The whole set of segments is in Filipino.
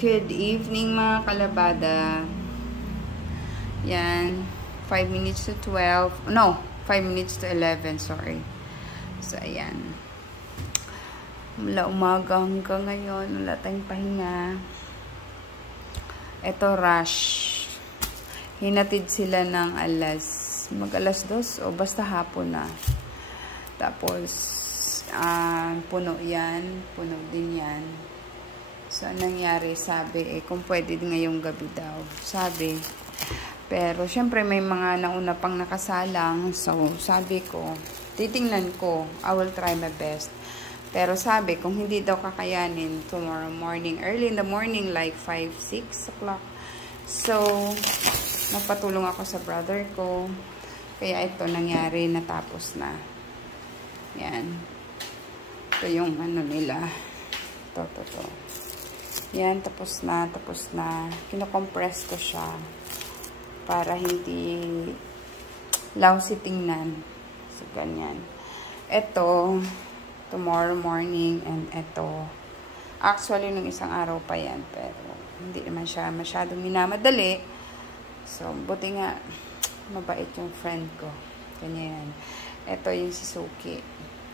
Good evening mga kalabada. Yan. 5 minutes to 12. No, 5 minutes to 11. Sorry. So, ayan. Mula umaga hanggang ngayon. Wala tayong pahinga. Ito, rush. Hinatid sila ng mag-alas 2 o basta hapon na. Tapos, puno yan. Puno din yan. So, nangyari, sabi, kung pwede ngayong gabi daw. Sabi. Pero, syempre, may mga nauna pang nakasalang. So, sabi ko, titingnan ko. I will try my best. Pero, sabi, kung hindi daw kakayanin, tomorrow morning, early in the morning, like 5, 6 o'clock. So, nagpatulong ako sa brother ko. Kaya ito, nangyari, natapos na. Yan. Ito yung ano nila. Ito. Yan, tapos na. Kino-compress ko siya para hindi lousy tingnan. So, ganyan. Ito, tomorrow morning, and ito. Actually, nung isang araw pa yan, pero hindi naman siya masyadong minamadali. So, buti nga, mabait yung friend ko. Ganyan. Ito yung si Suki.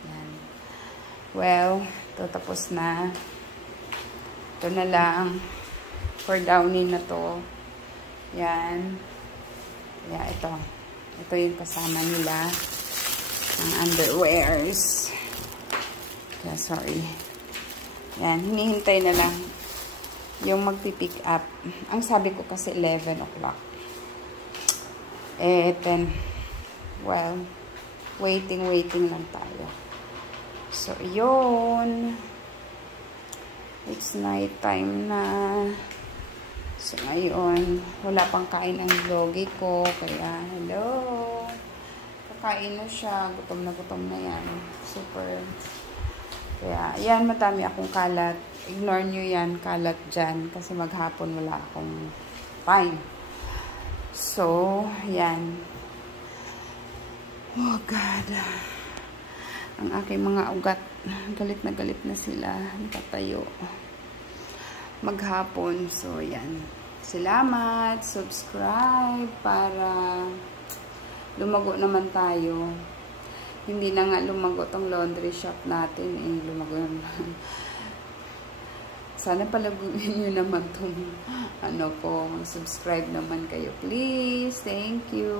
Yan. Well, ito tapos na. Ito na lang. For downy na to. Yan. Kaya ito. Ito yung kasama nila. Ang underwears. Kaya sorry. Yan. Hinihintay na lang yung magpipick up. Ang sabi ko kasi 11 o'clock. 10. Well, waiting lang tayo. So, yun. It's night time na. So, ngayon, wala pang kain ang logi ko. Kaya, hello. Kakain na siya. Gutom na yan. Super. Kaya, yan, madami akong kalat. Ignore nyo yan, kalat dyan. Kasi maghapon wala akong time. So, yan. Oh, God. Ang aking mga ugat, galit na sila. Nakatayo. Maghapon. So, yan. Salamat. Subscribe para lumago naman tayo. Hindi na nga lumago tong laundry shop natin. Lumago naman. Sana palaguin nyo naman itong subscribe naman kayo. Please. Thank you.